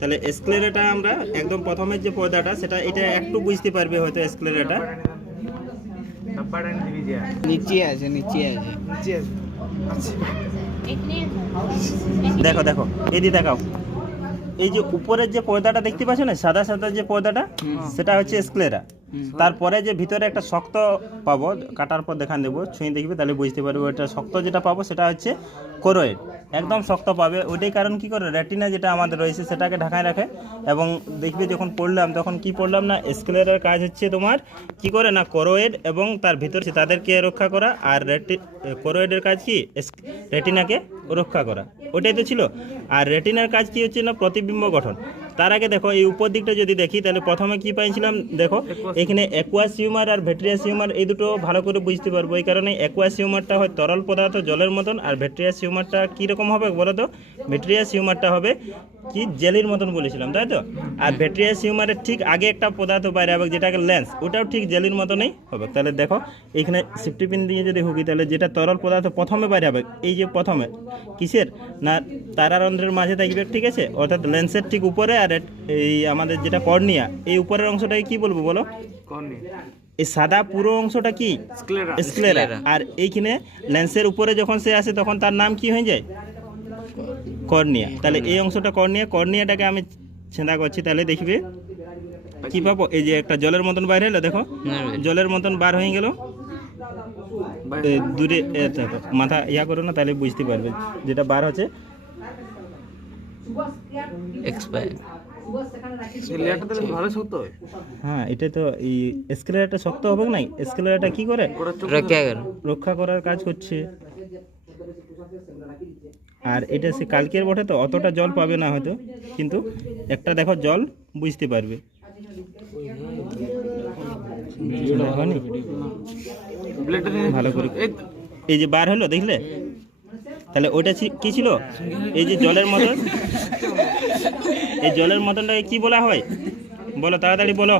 তাহলে এসক্লেরাটা আমরা একদম প্রথমের যে পর্দাটা সেটা এটা একটু বুঝতে পারবে হয়তো এসক্লেরাটা। নিচে আছে দেখো দেখো এদিকে দেখাও, এই যে উপরের যে পর্দাটা দেখতে পাচ্ছ না, সাদা সাদা যে পর্দাটা, সেটা হচ্ছে এসক্লেরা। তারপরে যে ভিতরে একটা শক্ত পাবো, কাটার পর দেখান দেবো, ছুঁয়ে দেখবে তাহলে বুঝতে পারবো। এটা শক্ত যেটা পাবো সেটা হচ্ছে কোরোয়েড, একদম শক্ত পাবে। ওইটাই কারণ কি করে, রেটিনা যেটা আমাদের রয়েছে সেটাকে ঢাকায় রাখে। এবং দেখবে যখন পড়লাম তখন কি পড়লাম না, এসক্লেরার কাজ হচ্ছে তোমার কি করে না, কোরোয়েড এবং তার ভিতর তাদেরকে রক্ষা করা। আর কোরোয়েডের কাজ কি, রেটিনাকে রক্ষা করা, ওটাই তো ছিল। আর রেটিনার কাজ কি হচ্ছে না, প্রতিবিম্ব গঠন। তার আগে দেখো এই উপর দিকটা যদি দেখি তাহলে প্রথমে কি পাইছিলাম, দেখো এখানে অ্যাকুয়াস হিউমার আর ভেট্রিয়াস হিউমার, এই দুটো ভালো করে বুঝতে পারবো। এই কারণে অ্যাকুয়াস হিউমারটা হয় তরল পদার্থ জলের মতন, আর ভেট্রিয়াস হিউমারটা কীরকম হবে বলো তো, ভেট্রিয়াস হিউমারটা হবে কি জেলির মতন বলেছিলাম, তাই তো। আর ভেট্রিয়াস হিউমারের ঠিক আগে একটা পদার্থ বাইরে হবে যেটাকে লেন্স, ওটাও ঠিক জেলির মতনই হবে। তাহলে দেখো এখানে সেফটি পিন দিয়ে যদি হুকি, তাহলে যেটা তরল পদার্থ প্রথমে বাইরে হবে, এই যে প্রথমে কিসের না তারারন্ধ্রের মাঝে থাকবে, ঠিক আছে, অর্থাৎ লেন্সের ঠিক উপরে। আর এই আমাদের যেটা কর্নিয়া, এই উপরের অংশটাকে কি বলবো বলো, এই সাদা পুরো অংশটা কি, স্ক্লেরা। আর এইখানে লেন্সের উপরে যখন সে আসে তখন তার নাম কি হয়ে যায়, কর্নিয়া। তাহলে এই অংশটা কর্নিয়া, কর্নিয়াটাকে আমি ছেঁদা করছি, তাহলে দেখবে কি পাবো, এই যে একটা জলের মতন বাইরে হলো, দেখো জলের মতন বার হয়ে গেল দূরে। মাথা ইয়া করো না, তাহলে বুঝতে পারবে যেটা বার হচ্ছে হ্যাঁ, এটা তো এই স্কেলারটা শক্ত হবে না, স্কেলারটা কি করে রক্ষা করার কাজ করছে। আর এটা সে কালকের বটে তো অতটা জল পাবে না হয়তো, কিন্তু একটা দেখো জল বুঝতে পারবে। ভালো করে এই যে বার হলো দেখলে, তাহলে ওটা কি ছিল, এই যে জলের মতন, এই জলের মতনটাকে কি বলা হয় বলো, তাড়াতাড়ি বলো।